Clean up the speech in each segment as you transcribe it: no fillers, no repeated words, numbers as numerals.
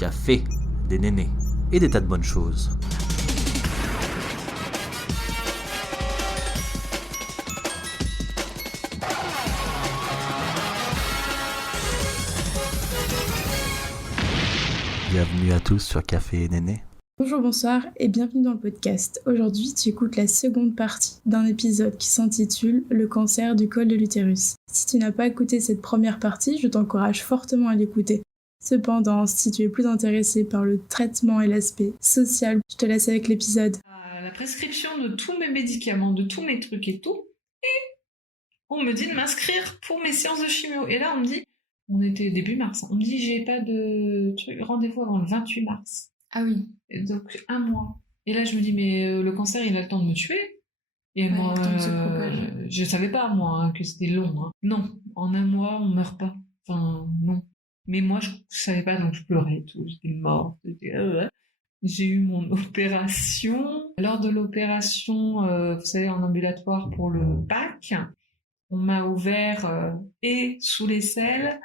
café, des nénés et des tas de bonnes choses. Bienvenue à tous sur Café et Néné. Bonjour, bonsoir et bienvenue dans le podcast. Aujourd'hui, tu écoutes la seconde partie d'un épisode qui s'intitule « Le cancer du col de l'utérus ». Si tu n'as pas écouté cette première partie, je t'encourage fortement à l'écouter. Cependant, si tu es plus intéressé par le traitement et l'aspect social, je te laisse avec l'épisode. La prescription de tous mes médicaments, de tous mes trucs et tout, et on me dit de m'inscrire pour mes séances de chimio. Et là, on me dit, on était début mars, on me dit j'ai pas de rendez-vous avant le 28 mars. Ah oui. Et donc 1 mois. Et là, je me dis, mais le cancer, il a le temps de me tuer. Et Ouais, moi, le temps de se propager. je savais pas, moi, que c'était long. Non, en 1 mois, on meurt pas. Enfin, non. Mais moi, je savais pas, donc je pleurais et tout. J'étais morte. J'ai eu mon opération. Lors de l'opération, vous savez, en ambulatoire pour le bac, on m'a ouvert et sous les selles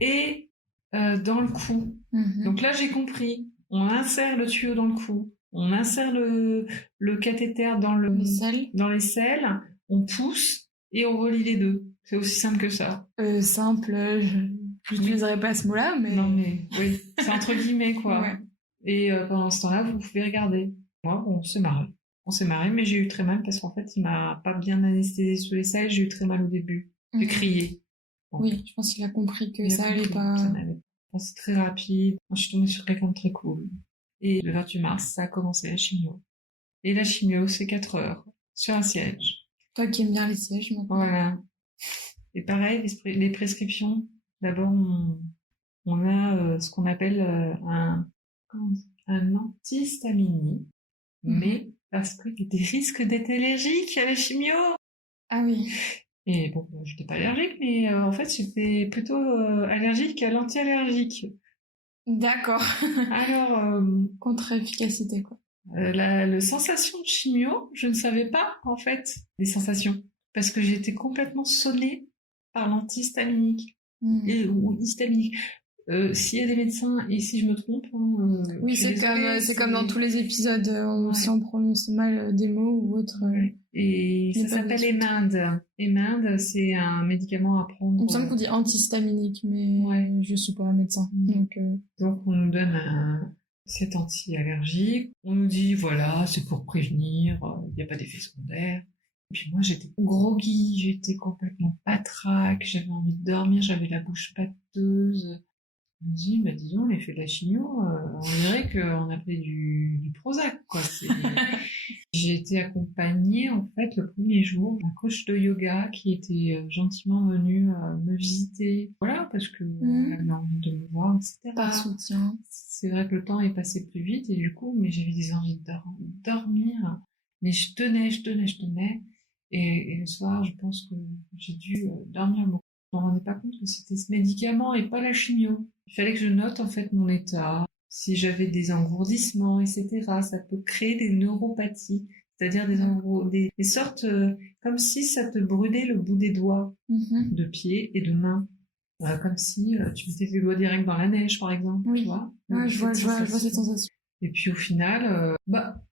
et dans le cou. Mhm. Donc là, j'ai compris. On insère le tuyau dans le cou, on insère le cathéter dans les selles, on pousse et on relie les deux. C'est aussi simple que ça. Simple, je n'utiliserai pas ce mot-là, mais... Non mais oui, c'est entre guillemets quoi. Ouais. Et pendant ce temps-là, vous pouvez regarder. Moi, on s'est marré. On s'est marré, mais j'ai eu très mal parce qu'en fait, il m'a pas bien anesthésié sous les selles. J'ai eu très mal au début. J'ai crié. Bon. Oui, je pense qu'il a compris que ça allait Ça pas... n'allait pas. C'est très rapide. Moi, je suis tombée sur quelqu'un de très cool. Et le 28 mars, ça a commencé la chimio. Et la chimio, c'est 4 heures sur un siège. Toi qui aimes bien les sièges, maintenant. Voilà. Et pareil, les prescriptions. D'abord, on a ce qu'on appelle un antihistaminique. Mais parce qu'il y a des risques d'être allergique à la chimio. Ah oui. Et bon, j'étais pas allergique, mais en fait, j'étais plutôt allergique à l'anti-allergique. D'accord. Alors, Contre-efficacité, quoi. la sensation de chimio, je ne savais pas, en fait, les sensations. Parce que j'étais complètement sonnée par l'antihistaminique. Ou histaminique. S'il y a des médecins, et si je me trompe... oui, c'est comme dans tous les épisodes, si on prononce mal des mots ou autres... Et ça s'appelle Eminde. Eminde, c'est un médicament à prendre... Il me semble qu'on dit antihistaminique, mais je suis pas un médecin. Donc on nous donne cet anti-allergique. On nous dit, voilà, c'est pour prévenir, il n'y a pas d'effet secondaire. Et puis moi, j'étais groggy, j'étais complètement patraque, j'avais envie de dormir, j'avais la bouche pâteuse. On me dit, disons, l'effet de la chimio, on dirait qu'on a pris du Prozac, quoi. J'ai été accompagnée, en fait, le premier jour, d'un coach de yoga qui était gentiment venu me visiter. Voilà, parce que elle avait envie de me voir, etc. Par soutien. C'est vrai que le temps est passé plus vite, et du coup, mais j'avais des envies de dormir. Mais je tenais. Et le soir, je pense que j'ai dû dormir beaucoup. Je me rendais pas compte que c'était ce médicament et pas la chimio. Il fallait que je note en fait mon état, si j'avais des engourdissements, etc. Ça peut créer des neuropathies, c'est-à-dire des sortes comme si ça te brûlait le bout des doigts de pied et de main. Comme si tu mettais tes doigts direct dans la neige, par exemple. Oui. Tu vois. Ouais, je vois cette sensation. Et puis au final,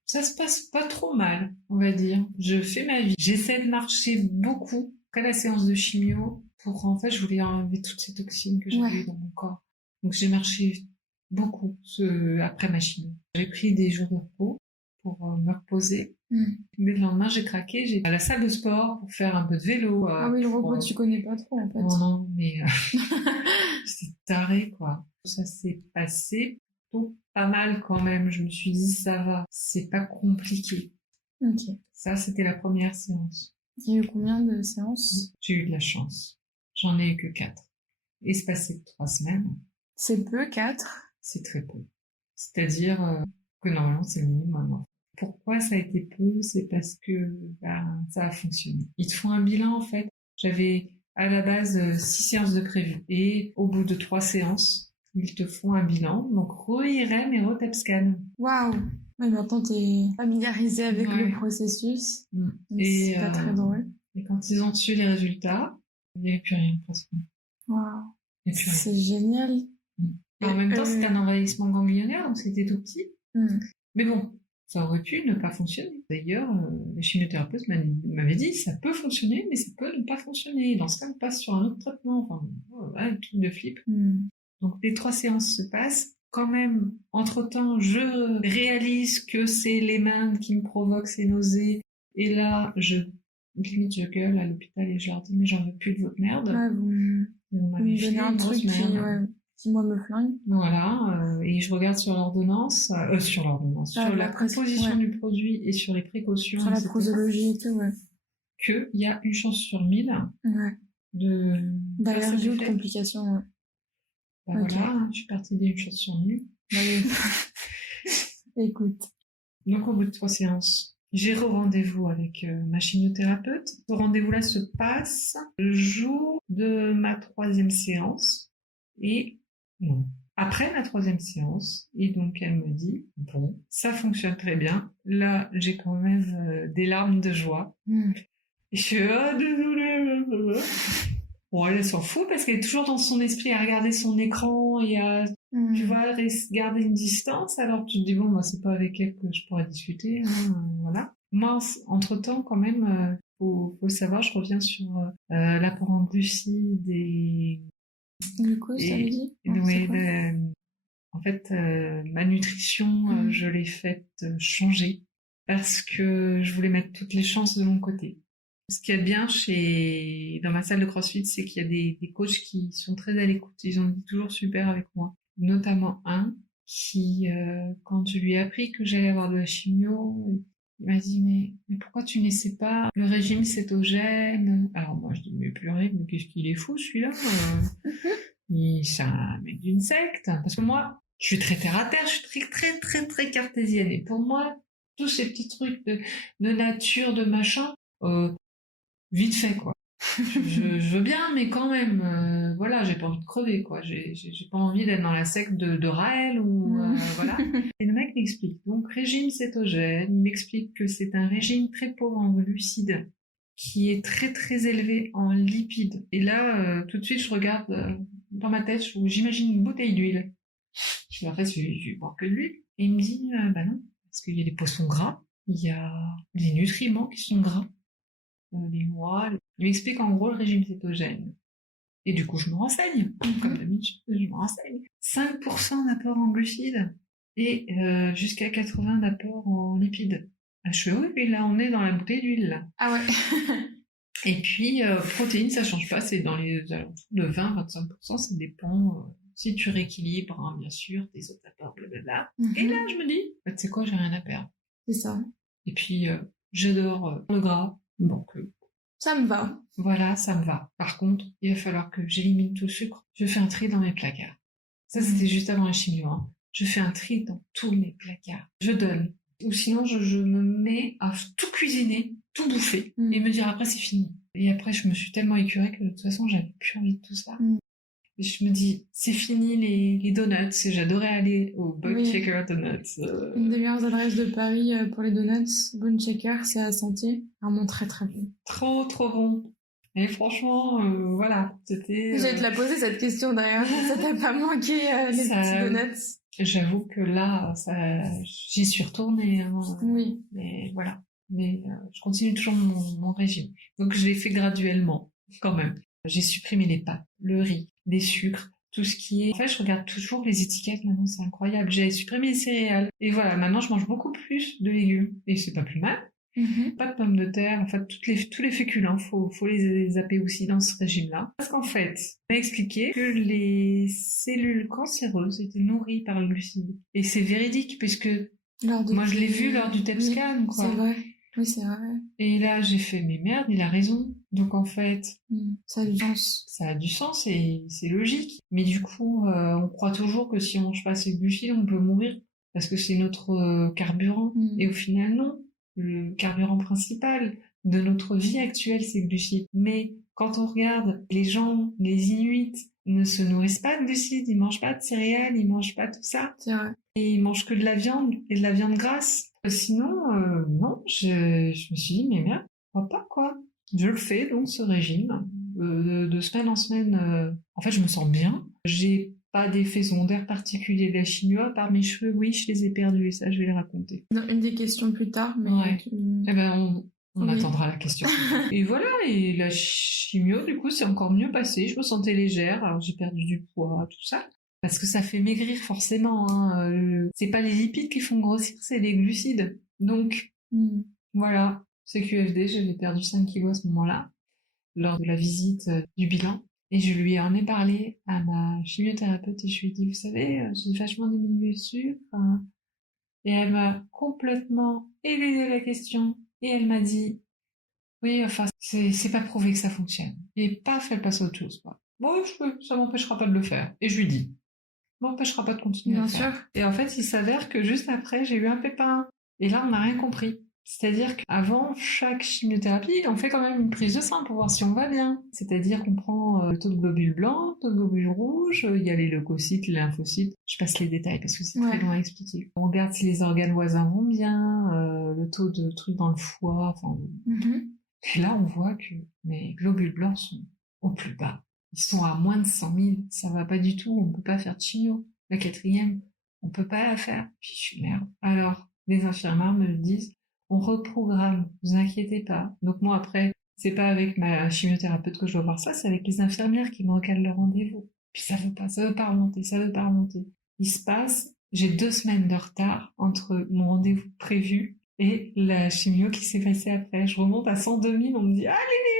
ça se passe pas trop mal, on va dire. Je fais ma vie. J'essaie de marcher beaucoup après la séance de chimio pour, en fait, je voulais enlever toutes ces toxines que j'avais eues dans mon corps. Donc j'ai marché beaucoup après ma chimio. J'ai pris des jours de repos pour me reposer. Dès le lendemain, j'ai craqué. J'ai été à la salle de sport pour faire un peu de vélo. Ah oui, le repos, tu connais pas trop, en fait. Non, mais j'étais tarée, quoi. Ça s'est passé plutôt pas mal quand même. Je me suis dit, ça va, c'est pas compliqué. Ok. Ça, c'était la première séance. Il y a eu combien de séances? J'ai eu de la chance. J'en ai eu que 4. Espacé 3 semaines. C'est peu, 4? C'est très peu. C'est-à-dire que normalement, c'est le minimum. Pourquoi ça a été peu? C'est parce que ça a fonctionné. Ils te font un bilan, en fait. J'avais à la base 6 séances de prévu. Et au bout de 3 séances, ils te font un bilan. Donc, re-IRM et re-TAP-scan. Waouh! Ouais, maintenant, t'es familiarisée avec le processus. Et c'est pas très drôle. Et quand ils ont su les résultats, il n'y avait plus rien, pratiquement. Waouh! C'est génial. Et en même temps, c'était un envahissement ganglionnaire, donc c'était tout petit. Mais bon, ça aurait pu ne pas fonctionner. D'ailleurs, les chimiothérapeutes m'avaient dit, ça peut fonctionner, mais ça peut ne pas fonctionner. Dans ce cas, on passe sur un autre traitement. Enfin, un truc de flip. Donc, les 3 séances se passent. Quand même, entre-temps, je réalise que c'est les mains qui me provoquent ces nausées. Et là, limite, je gueule à l'hôpital et je leur dis, mais j'en veux plus de votre merde. Ouais, vous m'avez filé un une truc grosse merde. qui moi me flingue. Voilà, et je regarde sur l'ordonnance, sur la composition du produit et sur les précautions, sur la etc., posologie et tout, ouais. qu'il y a une chance sur 1000 d'allergie ou de complications. Ouais. Bah voilà, je suis partie d'une chance sur 1000. Bah oui. Écoute. Donc au bout de 3 séances, j'ai rendez-vous avec ma chimiothérapeute. Ce rendez-vous-là se passe le jour de ma 3e séance. Et non. Après ma 3e séance, et donc elle me dit, bon, ça fonctionne très bien. Là, j'ai quand même des larmes de joie. Et je suis, désolée. Bon, elle s'en fout parce qu'elle est toujours dans son esprit à regarder son écran et à, tu vois, garder une distance. Alors tu te dis, bon, moi, c'est pas avec elle que je pourrais discuter. Voilà. Moi, entre-temps, quand même, faut savoir, je reviens sur l'apport en glucides et... Glucose, ça veut dire oui, en fait, ma nutrition, je l'ai faite changer parce que je voulais mettre toutes les chances de mon côté. Ce qu'il y a de bien dans ma salle de CrossFit, c'est qu'il y a des coachs qui sont très à l'écoute. Ils ont dit toujours super avec moi. Notamment un qui, quand je lui ai appris que j'allais avoir de la chimio, il m'a dit, mais pourquoi tu n'essaies pas le régime cétogène? Alors moi, je dis, mais purée, mais qu'est-ce qu'il est fou, celui-là? C'est un mec d'une secte. Parce que moi, je suis très terre à terre, je suis très, très, très, très cartésienne. Et pour moi, tous ces petits trucs de nature, de machin, vite fait, quoi. je veux bien, mais quand même, voilà, j'ai pas envie de crever, quoi. J'ai pas envie d'être dans la secte de Raël ou voilà. Et le mec m'explique. Donc, régime cétogène, il m'explique que c'est un régime très pauvre en glucides, qui est très très élevé en lipides. Et là, tout de suite, je regarde dans ma tête, j'imagine une bouteille d'huile. Je me dis, je vais boire que de l'huile. Et il me dit, bah non, parce qu'il y a des poissons gras, il y a des nutriments qui sont gras. Les noix. Il m'explique en gros le régime cétogène. Et du coup, je me renseigne. Comme d'habitude, je me renseigne. 5% d'apport en glucides et jusqu'à 80% d'apport en lipides. Ah, je fais oui, puis là, on est dans la bouteille d'huile, là. Ah ouais. Et puis, protéines, ça change pas. C'est dans les alentours de 20-25%. Ça dépend si tu rééquilibres, hein, bien sûr, tes autres apports, blablabla. Et là, je me dis, bah, tu sais quoi, j'ai rien à perdre. C'est ça. Et puis, j'adore le gras. Donc, ça me va. Voilà, ça me va. Par contre, il va falloir que j'élimine tout le sucre. Je fais un tri dans mes placards. Ça, c'était juste avant la chimio. Hein. Je fais un tri dans tous mes placards. Je donne. Ou sinon, je me mets à tout cuisiner, tout bouffer, et me dire après, c'est fini. Et après, je me suis tellement écœurée que de toute façon, j'avais plus envie de tout ça. Et je me dis, c'est fini les donuts. J'adorais aller au Bone Shaker Donuts. Une des meilleures adresses de Paris pour les donuts, Bone Shaker, c'est à Sentier. Vraiment très très bon. Trop trop bon. Et franchement, voilà, c'était... J'allais te la poser cette question d'ailleurs. Ça t'a pas manqué les petits donuts? J'avoue que là, j'y suis retournée. Hein, oui. Mais voilà. Mais je continue toujours mon régime. Donc je l'ai fait graduellement, quand même. J'ai supprimé les pâtes, le riz, les sucres, tout ce qui est... En fait, je regarde toujours les étiquettes maintenant, c'est incroyable. J'ai supprimé les céréales. Et voilà, maintenant, je mange beaucoup plus de légumes. Et c'est pas plus mal. Pas de pommes de terre, en fait, tous les féculents, faut les zapper aussi dans ce régime-là. Parce qu'en fait, on m'a expliqué que les cellules cancéreuses étaient nourries par le glucide. Et c'est véridique, puisque moi, je l'ai vu lors du TEP scan, quoi. C'est vrai. Oui, c'est vrai. Et là, j'ai fait, mais merde, il a raison. Donc, en fait... ça a du sens. Ça a du sens et c'est logique. Mais du coup, on croit toujours que si on mange pas ces glucides, on peut mourir. Parce que c'est notre carburant. Et au final, non. Le carburant principal de notre vie actuelle, c'est le glucide. Mais quand on regarde, les gens, les Inuits, ne se nourrissent pas de glucides, ils mangent pas de céréales, ils mangent pas tout ça. C'est vrai. Et ils mangent que de la viande, et de la viande grasse. Sinon, non, je me suis dit, mais merde, pourquoi pas, quoi. Je le fais, donc, ce régime, de semaine en semaine. En fait, je me sens bien. J'ai pas d'effet secondaire particulier de la chimio, à part mes cheveux, oui, je les ai perdus, et ça, je vais le raconter. Dans une des questions plus tard, mais... Ouais. Eh ben, on Oui. attendra la question. Et voilà, et la chimio, du coup, c'est encore mieux passé. Je me sentais légère, alors j'ai perdu du poids, tout ça. Parce que ça fait maigrir, forcément. Hein. C'est pas les lipides qui font grossir, c'est les glucides. Donc, voilà, CQFD, j'avais perdu 5 kilos à ce moment-là, lors de la visite du bilan. Et je lui en ai parlé à ma chimiothérapeute et je lui ai dit, vous savez, j'ai vachement diminué le sucre. Hein. Et elle m'a complètement éludé la question. Et elle m'a dit, oui, enfin, c'est pas prouvé que ça fonctionne. Et paf, elle passe à autre chose, quoi. Bon, ça m'empêchera pas de le faire. Et je lui dis, m'empêchera pas de continuer à le faire. Bien sûr. Et en fait, il s'avère que juste après, j'ai eu un pépin. Et là, on n'a rien compris. C'est-à-dire qu'avant chaque chimiothérapie, on fait quand même une prise de sang pour voir si on va bien. C'est-à-dire qu'on prend le taux de globules blancs, le taux de globules rouges, il y a les leucocytes, les lymphocytes. Je passe les détails parce que c'est très long à expliquer. On regarde si les organes voisins vont bien, le taux de trucs dans le foie, enfin... Et là, on voit que mes globules blancs sont au plus bas. Ils sont à moins de 100 000. Ça va pas du tout. On peut pas faire de chimio. La 4e, on peut pas la faire. Puis je suis merde. Alors, les infirmières me disent, on reprogramme, vous inquiétez pas. Donc moi, après, c'est pas avec ma chimiothérapeute que je dois voir ça, c'est avec les infirmières qui me recalent le rendez-vous. Puis ça veut pas remonter. Il se passe, j'ai 2 semaines de retard entre mon rendez-vous prévu et la chimio qui s'est passée après. Je remonte à 102 000, on me dit, allez,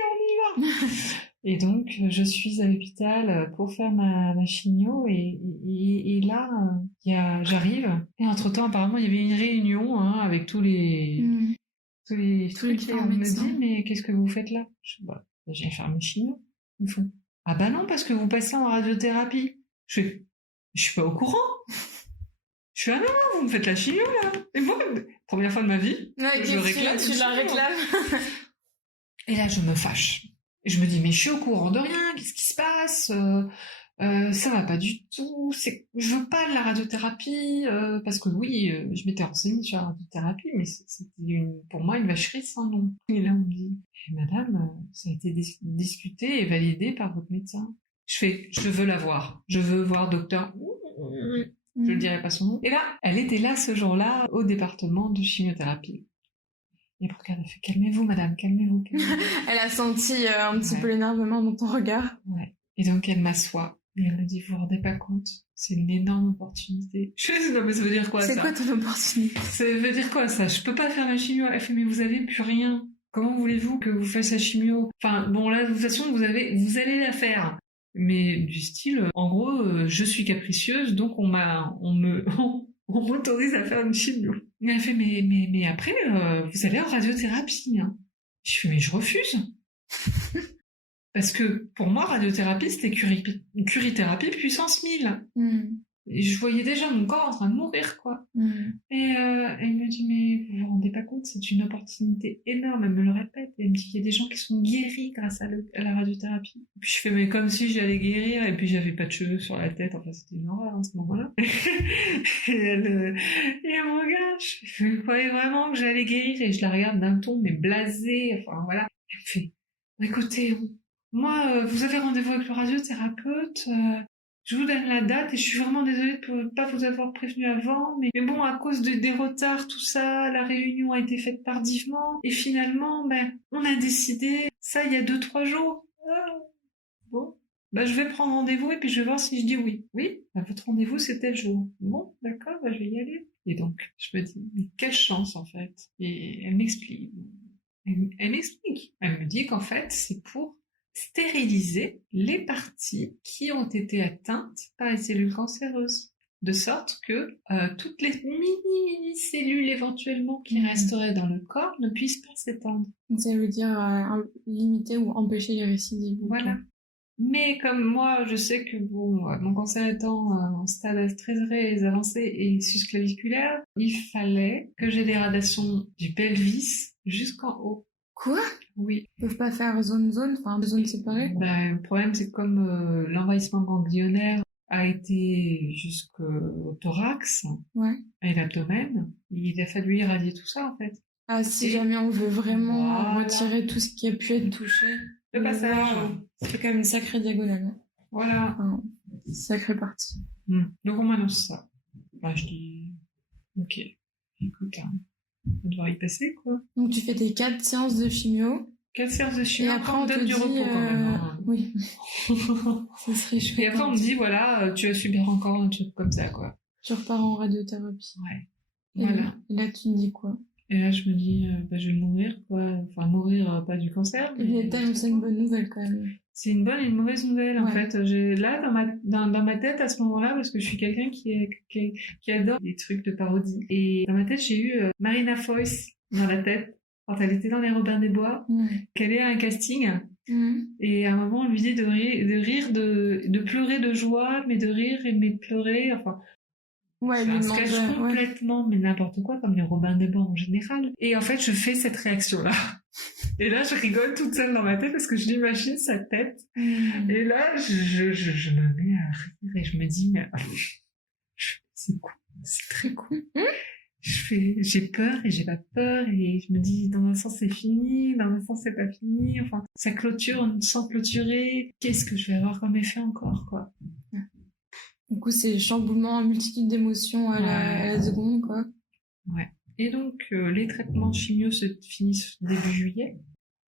on y va. Et donc, je suis à l'hôpital pour faire ma chimio et là, j'arrive. Et entre-temps, apparemment, il y avait une réunion avec tous les trucs. Et on me dit, mais qu'est-ce que vous faites là? Je dis, j'ai faire ma chimio. Ils me font, ah bah non, parce que vous passez en radiothérapie. Je suis pas au courant. Je suis, ah non, vous me faites la chimio là. Et moi, première fois de ma vie, je réclame. Tu la réclames. Et là, je me fâche. Et je me dis, mais je suis au courant de rien, qu'est-ce qui se passe? Ça va pas du tout. Je veux pas de la radiothérapie, parce que oui, je m'étais renseignée sur la radiothérapie, mais c'était pour moi une vacherie sans nom. Et là, on me dit, madame, ça a été discuté et validé par votre médecin. Je veux la voir. Je veux voir docteur. Je ne dirai pas son nom. Et là, elle était là ce jour-là au département de chimiothérapie. Et pour qu'elle a fait, calmez-vous, madame, calmez-vous. Elle a senti un petit peu l'énervement dans ton regard. Ouais. Et donc, elle m'assoit. Et elle me dit, vous vous rendez pas compte, c'est une énorme opportunité. Je dis, non, mais ça veut dire quoi, ça? C'est quoi ton opportunité? Ça veut dire quoi, ça? Je peux pas faire la chimio. Elle fait, mais vous avez plus rien. Comment voulez-vous que vous fassiez la chimio? Enfin, bon, là, de toute façon, vous allez la faire. Mais du style, en gros, je suis capricieuse, donc on m'autorise à faire une chimio. Et elle fait, mais après, vous allez en radiothérapie. Hein. Je fais, mais je refuse. Parce que pour moi, radiothérapie, c'était curithérapie puissance 1000. Et je voyais déjà mon corps en train de mourir, quoi. Et elle me dit, mais vous vous rendez pas compte, c'est une opportunité énorme. Elle me le répète. Et elle me dit qu'il y a des gens qui sont guéris grâce à la radiothérapie. Et puis je fais, mais comme si j'allais guérir. Et puis j'avais pas de cheveux sur la tête. Enfin, c'était une horreur à ce moment-là. Et elle me regarde. Je fais, vous croyez vraiment que j'allais guérir? Et je la regarde d'un ton, mais blasé. Enfin, voilà. Elle me fait, écoutez, moi, vous avez rendez-vous avec le radiothérapeute. Je vous donne la date et je suis vraiment désolée de ne pas vous avoir prévenu avant, mais bon, à cause des retards, tout ça, la réunion a été faite tardivement et finalement, on a décidé ça il y a 2-3 jours. Bon, je vais prendre rendez-vous et puis je vais voir si je dis oui. Oui, votre rendez-vous c'est tel jour. Bon, d'accord, je vais y aller. Et donc, je me dis, mais quelle chance en fait. Et elle m'explique. Elle me dit qu'en fait, c'est pour stériliser les parties qui ont été atteintes par les cellules cancéreuses, de sorte que toutes les mini cellules éventuellement qui resteraient dans le corps ne puissent pas s'étendre. Donc ça veut dire limiter ou empêcher les récidives. Voilà. Mais comme moi, je sais que mon cancer étant en stade très avancé et susclaviculaire, il fallait que j'ai des radiations du pelvis jusqu'en haut. Quoi? Oui. Ils peuvent pas faire zone, enfin zone séparée? Le problème, c'est que comme l'envahissement ganglionnaire a été jusqu'au thorax et l'abdomen, il a fallu irradier tout ça, en fait. Ah, si jamais on veut vraiment retirer tout ce qui a pu être touché. Le passage. C'est quand même une sacrée diagonale. Voilà. Sacrée partie. Donc on m'annonce ça. Bah, je dis, ok, écoute, on va devoir y passer, quoi. Donc tu fais tes 4 séances de chimio. 4 séances de chimio, Et après on me donne du repos quand même. Hein. Oui. Ça serait chouette. Et après on me dit, voilà, tu vas subir encore un truc comme ça, quoi. Tu repars en radiothérapie. Ouais. Et Voilà. là, tu me dis quoi? Et là, je me dis, je vais mourir, quoi. Enfin, mourir, pas du cancer. Mais c'est une bonne nouvelle quand même. C'est une bonne et une mauvaise nouvelle, en Ouais. fait. Là, dans ma tête, à ce moment-là, parce que je suis quelqu'un qui adore les trucs de parodie. Et dans ma tête, j'ai eu Marina Foïs dans la tête, quand elle était dans les Robins des Bois, qu'elle est à un casting. Et à un moment, on lui dit de rire, de pleurer de joie, mais de rire et mais de pleurer, enfin... Ouais, c'est un sketch complètement, mais n'importe quoi, comme les Robins des Bois en général. Et en fait, je fais cette réaction-là. Et là, je rigole toute seule dans ma tête parce que je l'imagine sa tête. Et là, je me mets à rire et je me dis, mais c'est cool, c'est très cool. J'ai peur et j'ai pas peur et je me dis, dans un sens c'est fini, dans un sens c'est pas fini. Enfin, ça clôture sans clôturer. Qu'est-ce que je vais avoir comme effet encore, quoi. Du coup, c'est chamboulement multitude d'émotions à la seconde, quoi. Ouais. Et donc, les traitements chimio se finissent début juillet.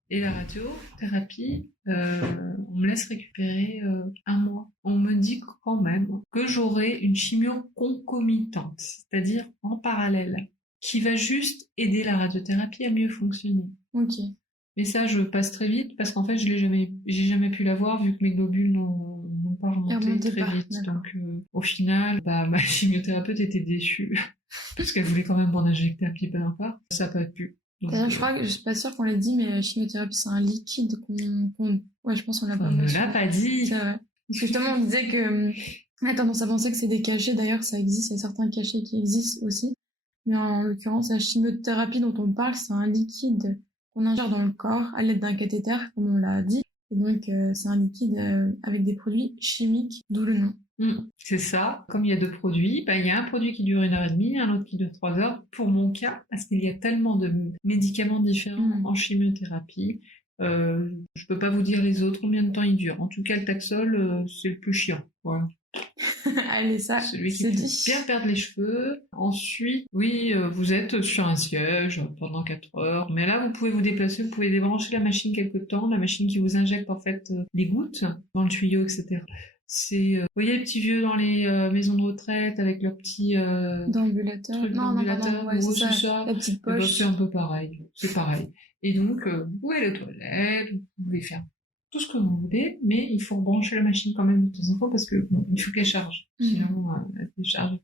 Et la radiothérapie, on me laisse récupérer 1 mois. On me dit quand même que j'aurai une chimio concomitante, c'est-à-dire en parallèle, qui va juste aider la radiothérapie à mieux fonctionner. Ok. Mais ça, je passe très vite parce qu'en fait, j'ai jamais pu l'avoir vu que mes globules n'ont pas remonté très vite. Donc, au final, ma chimiothérapeute était déçue parce qu'elle voulait quand même m'en injecter à pied par part. Ça n'a pas pu. D'ailleurs, je suis pas sûre qu'on l'ait dit, mais la chimiothérapie, c'est un liquide ouais, je pense qu'on l'a pas. On ne l'a pas dit. C'est vrai. Parce que justement, on disait que, on a tendance à penser que c'est des cachets. D'ailleurs, ça existe. Il y a certains cachets qui existent aussi. Mais en l'occurrence, la chimiothérapie dont on parle, c'est un liquide qu'on ingère dans le corps à l'aide d'un cathéter, comme on l'a dit. Et donc, c'est un liquide avec des produits chimiques, d'où le nom. C'est ça. Comme il y a 2 produits, il y a un produit qui dure 1h30, un autre qui dure 3 heures. Pour mon cas, parce qu'il y a tellement de médicaments différents en chimiothérapie, je peux pas vous dire les autres combien de temps ils durent. En tout cas, le Taxol, c'est le plus chiant. Voilà. Allez, ça, celui qui fait bien perdre les cheveux. Ensuite, oui, vous êtes sur un siège pendant 4 heures, mais là, vous pouvez vous déplacer, vous pouvez débrancher la machine quelque temps, la machine qui vous injecte en fait les gouttes dans le tuyau, etc. C'est, vous voyez les petits vieux dans les maisons de retraite avec leurs petits d'ambulateur. Non, ouais, c'est ça. La petite poche. C'est un peu pareil. C'est pareil. Et donc, vous pouvez aller aux toilettes, vous pouvez faire tout ce que vous voulez, mais il faut rebrancher la machine quand même de temps en temps parce que il faut qu'elle charge. Sinon, elle décharge.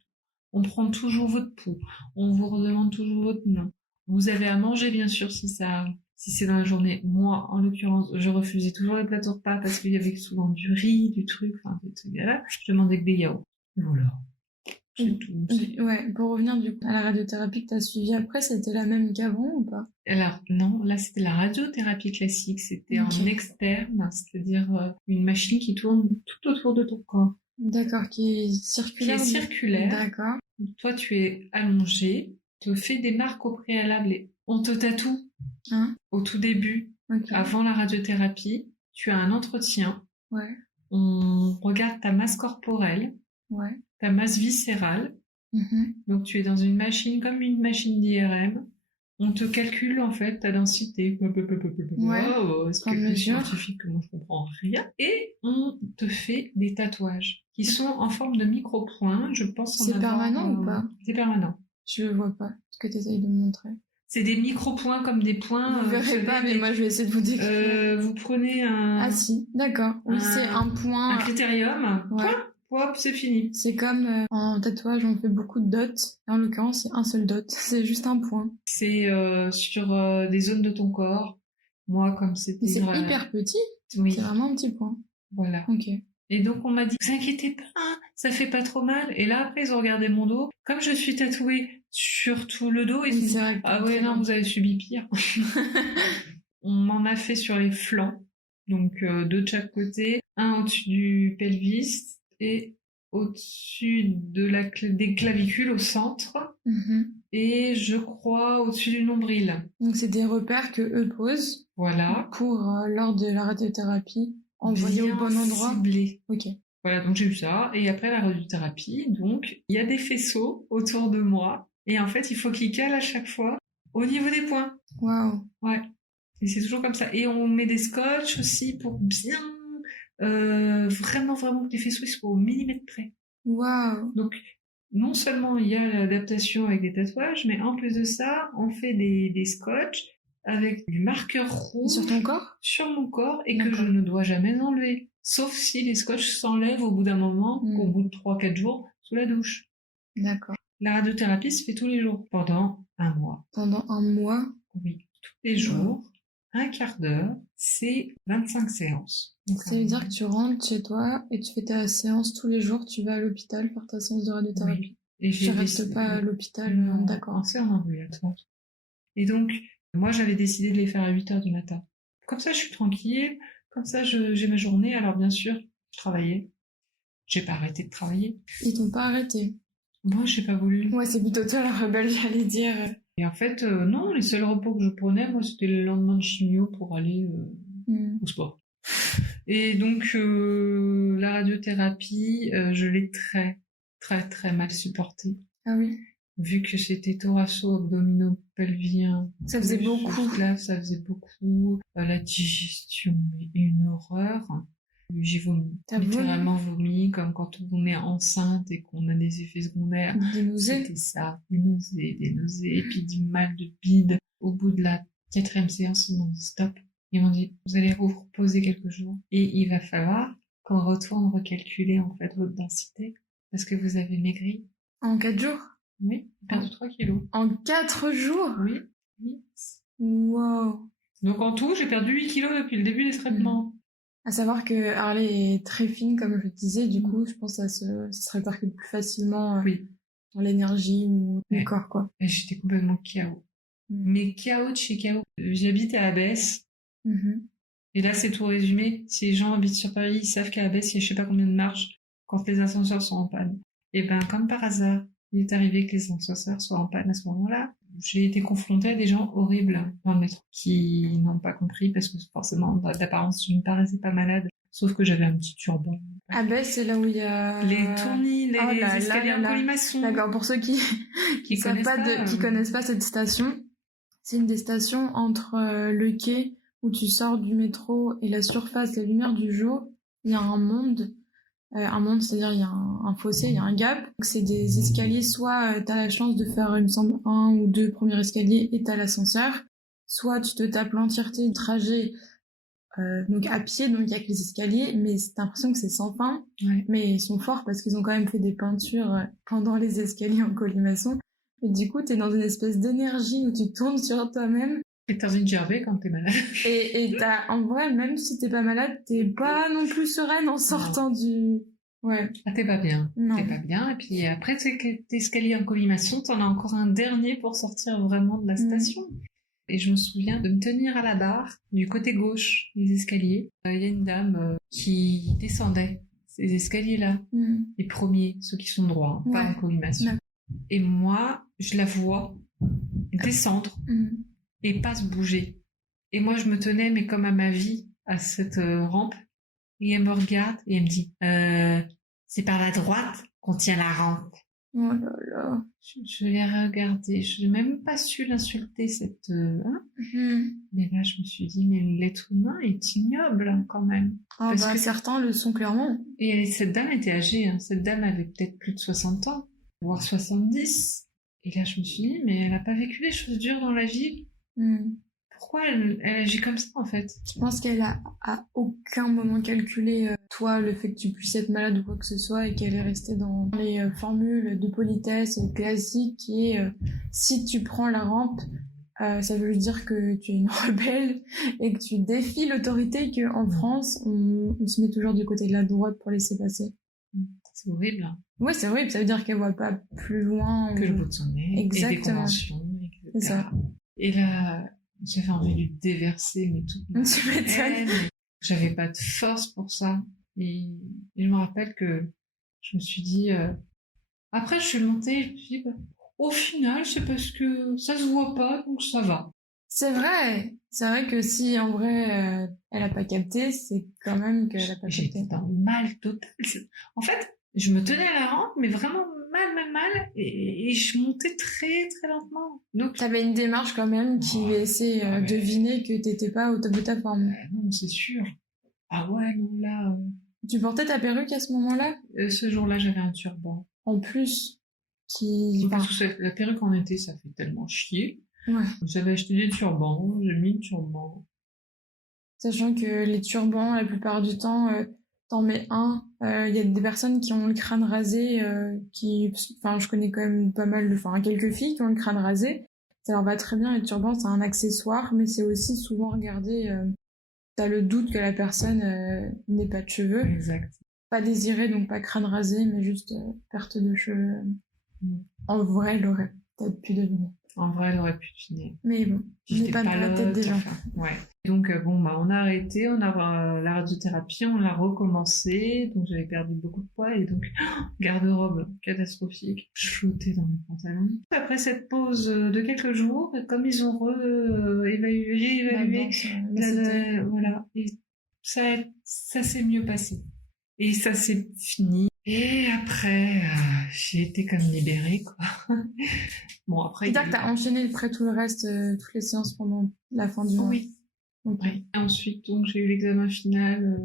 On prend toujours votre pouls. On vous redemande toujours votre nom. Vous avez à manger, bien sûr, si c'est dans la journée. Moi, en l'occurrence, je refusais toujours les plateaux repas parce qu'il y avait souvent du riz, du truc, enfin, des trucs là. Je demandais que des yaourts. Et voilà. C'est tout. Ouais, pour revenir du coup à la radiothérapie que tu as suivie après, c'était la même qu'avant ou pas? Alors, non, là c'était la radiothérapie classique, c'était en externe, c'est-à-dire une machine qui tourne tout autour de ton corps. D'accord, qui est circulaire. D'accord. Toi, tu es allongé, tu fais des marques au préalable et on te tatoue au tout début, avant la radiothérapie. Tu as un entretien. Ouais. On regarde ta masse corporelle. Ouais. Ta masse viscérale. Donc tu es dans une machine comme une machine d'IRM. On te calcule en fait ta densité. C'est quelque chose scientifique que moi je comprends rien. Et on te fait des tatouages qui sont en forme de micro-points. Je pense. C'est permanent ou pas? C'est permanent. Je le vois pas. Ce que tu essayes de me montrer. C'est des micro-points comme des points. Vous verrez pas, mais moi je vais essayer de vous décrire. Vous prenez un. Ah si, d'accord. Oui, c'est un point. Un critérium. Ouais. Point. Hop, c'est fini. C'est comme en tatouage, on fait beaucoup de dots. En l'occurrence, c'est un seul dot. C'est juste un point. C'est sur des zones de ton corps. Moi, comme c'était... C'est hyper petit. Oui. C'est vraiment un petit point. Voilà. Ok. Et donc, on m'a dit, vous inquiétez pas, ça fait pas trop mal. Et là, après, ils ont regardé mon dos. Comme je suis tatouée sur tout le dos, ils se disent, ah ouais, non, vous avez subi pire. On m'en a fait sur les flancs. Donc, 2 de chaque côté. Un au-dessus du pelvis et au-dessus des clavicules au centre et je crois au-dessus du nombril. Donc c'est des repères que eux posent. Voilà. Pour lors de la radiothérapie envoyer au bon endroit. Ciblé. Ok. Voilà, donc j'ai eu ça. Et après la radiothérapie, donc, il y a des faisceaux autour de moi. Et en fait, il faut qu'ils calent à chaque fois au niveau des points. Waouh. Ouais. Et c'est toujours comme ça. Et on met des scotch aussi pour bien, vraiment que les faisceaux ils soient au millimètre près. Waouh. Donc, non seulement il y a l'adaptation avec des tatouages, mais en plus de ça, on fait des scotch avec du marqueur rouge Sur ton corps? sur mon corps et que D'accord. je ne dois jamais enlever. Sauf si les scotch s'enlèvent au bout d'un moment, au bout de 3-4 jours, sous la douche. D'accord. La radiothérapie se fait tous les jours, pendant 1 mois. Pendant 1 mois? Oui, tous les jours, 1/4 d'heure, c'est 25 séances. Donc, Ça veut dire que tu rentres chez toi et tu fais ta séance tous les jours, tu vas à l'hôpital faire ta séance de radiothérapie. Oui. Et Tu restes pas à l'hôpital, Non, d'accord. c'est en ambulatoire. Et donc, moi, j'avais décidé de les faire à 8h du matin. Comme ça, je suis tranquille. Comme ça, j'ai ma journée. Alors, bien sûr, je travaillais. J'ai pas arrêté de travailler. Ils t'ont pas arrêté? Moi, j'ai pas voulu. Ouais, c'est plutôt toi la rebelle, j'allais dire. Et en fait, non, les seuls repos que je prenais, moi, c'était le lendemain de chimio pour aller au sport. Et donc, la radiothérapie, je l'ai très mal supportée. Ah oui? Vu que c'était thoraco-abdominopelvien. Ça faisait beaucoup. Là, ça faisait beaucoup. La digestion est une horreur. J'ai vomi. T'as littéralement vomi, comme quand on est enceinte et qu'on a des effets secondaires. Des nausées? C'était ça, des nausées, et puis du mal de bide. Au bout de la 4e séance, ils m'ont dit stop. Ils m'ont dit, vous allez vous reposer quelques jours. Et il va falloir qu'on retourne recalculer, en fait, votre densité. Parce que vous avez maigri. En 4 jours? Oui, perdu 3 kilos. En 4 jours? Oui. Wow. Donc en tout, j'ai perdu 8 kilos depuis le début des traitements. À savoir que Harley est très fine, comme je le disais, du coup, je pense que ça se répercute plus facilement dans l'énergie ou le corps, quoi. Et j'étais complètement KO. Mais KO de chez KO. J'habite à Abbesse. Et là, c'est tout résumé. Si les gens habitent sur Paris, ils savent qu'à Abbesse, il y a je sais pas combien de marches quand les ascenseurs sont en panne. Et ben, comme par hasard, il est arrivé que les ascenseurs soient en panne à ce moment-là. J'ai été confrontée à des gens horribles dans le métro qui n'ont pas compris parce que forcément, d'apparence, je ne paraissais pas malade. Sauf que j'avais un petit turban. Abbesse, c'est là où il y a... Les tournis, les escaliers en colimaçon. D'accord, pour ceux qui connaissent pas cette station, c'est une des stations entre le quai où tu sors du métro et la surface, la lumière du jour. Il y a un monde, c'est-à-dire il y a un fossé, il y a un gap. Donc c'est des escaliers, soit t'as la chance de faire un ou deux premiers escaliers et t'as l'ascenseur, soit tu te tapes l'entièreté du trajet donc à pied, donc il y a que les escaliers, mais t'as l'impression que c'est sans fin. Mais ils sont forts parce qu'ils ont quand même fait des peintures pendant les escaliers en colimaçon. Et du coup, t'es dans une espèce d'énergie où tu tournes sur toi-même. Et t'as envie de gerber quand t'es malade. Et en vrai, même si t'es pas malade, t'es pas non plus sereine en sortant du... Ouais. Ah, t'es pas bien. Non. T'es pas bien. Et puis après, tes escaliers en colimaçon, t'en as encore un dernier pour sortir vraiment de la station. Et je me souviens de me tenir à la barre du côté gauche des escaliers. Il y a une dame qui descendait ces escaliers-là. Les premiers, ceux qui sont droits, pas en colimaçon. Et moi, je la vois descendre et pas se bouger. Et moi, je me tenais, mais comme à ma vie, à cette rampe. Et elle me regarde et elle me dit c'est par la droite qu'on tient la rampe. Oh là là. Je l'ai regardée, je n'ai même pas su l'insulter, cette... Mais là, je me suis dit, mais l'être humain est ignoble quand même. Oh bah, certains le sont clairement. Et cette dame était âgée, hein. Cette dame avait peut-être plus de 60 ans, voire 70. Et là, je me suis dit, mais elle n'a pas vécu des choses dures dans la vie. Pourquoi elle agit comme ça, en fait? Je pense qu'elle a à aucun moment calculé, toi, le fait que tu puisses être malade ou quoi que ce soit, et qu'elle est restée dans les formules de politesse classiques qui est si tu prends la rampe, ça veut dire que tu es une rebelle et que tu défies l'autorité, et qu'en France, on se met toujours du côté de la droite pour laisser passer. C'est horrible. Hein. Ouais, c'est horrible. Ça veut dire qu'elle voit pas plus loin. Que le bout de son nez. Exactement. Et des conventions, etc. C'est ça. Et là... J'avais envie de lui déverser, mais toute ma haine. J'avais pas de force pour ça. Et je me rappelle que je me suis dit... Après, je suis montée et je me suis dit, au final, c'est parce que ça se voit pas, donc ça va. C'est vrai que si en vrai elle a pas capté, c'est quand même qu'elle a pas J'étais capté. dans le mal total. En fait, je me tenais à la rampe, mais vraiment mal, et je montais très très lentement. Donc, T'avais une démarche quand même qui Oh, laissait ouais. deviner que t'étais pas au top de ta forme. Non, c'est sûr. Ah ouais, non, là, Tu portais ta perruque à ce moment-là? ce jour-là, j'avais un turban. En plus, Oui, parce que la perruque en été, ça fait tellement chier. Ouais. J'avais acheté des turbans, j'ai mis le turban. Sachant que les turbans, la plupart du temps, t'en mets un. Il y a des personnes qui ont le crâne rasé, enfin, je connais quand même pas mal, enfin, quelques filles qui ont le crâne rasé. Ça leur va très bien. Les turbans, c'est un accessoire, mais c'est aussi souvent regardé. T'as le doute que la personne n'ait pas de cheveux. Exact. Pas désiré, donc pas crâne rasé, mais juste perte de cheveux. En vrai, elle aurait peut-être pu deviner. En vrai, elle aurait pu deviner. Mais bon, on n'est pas dans la tête des gens. Enfin, ouais. Donc bon, bah on a arrêté, on a la radiothérapie, on l'a recommencé. Donc j'avais perdu beaucoup de poids et donc garde-robe catastrophique. Je flottais dans mes pantalons. Après cette pause de quelques jours, comme ils ont réévalué, voilà, et ça s'est mieux passé. Et ça s'est fini. Et après, j'ai été comme libérée, quoi. Bon, après. C'est-à-dire que t'as enchaîné après tout le reste, toutes les séances pendant la fin du mois. Oui. Okay. Oui. Et ensuite, donc, j'ai eu l'examen final.